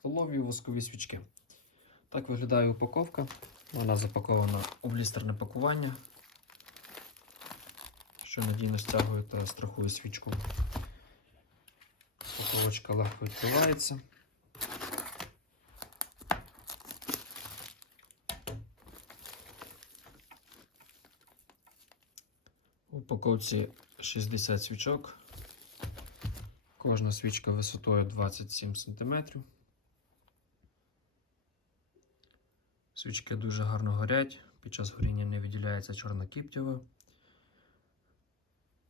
Столові воскові свічки. Так виглядає упаковка. Вона запакована у блістерне пакування, що надійно стягує та страхує свічку. Упаковочка легко відкривається. У упаковці 60 свічок. Кожна свічка висотою 27 см. Свічки дуже гарно горять. Під час горіння не виділяється чорна кіптєва.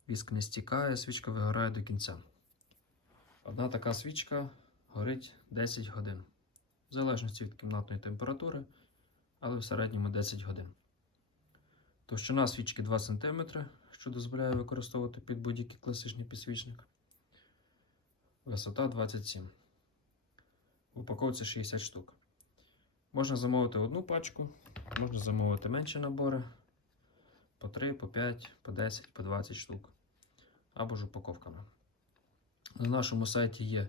Віск не стікає, свічка вигорає до кінця. Одна така свічка горить 10 годин. В залежності від кімнатної температури, але в середньому 10 годин. Товщина свічки 2 см, що дозволяє використовувати під будь-який класичний підсвічник. Висота 27. В упаковці 60 штук. Можна замовити одну пачку, можна замовити менші набори по 3, по 5, по 10, по 20 штук. Або ж упаковками. На нашому сайті є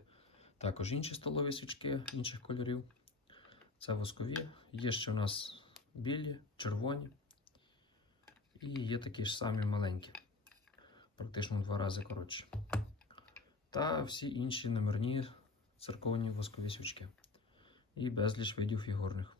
також інші столові свічки інших кольорів. Це воскові. Є ще у нас білі, червоні. І є такі ж самі маленькі. Практично в два рази коротші. Та всі інші номерні церковні воскові свічки. І безліч видів фігурних.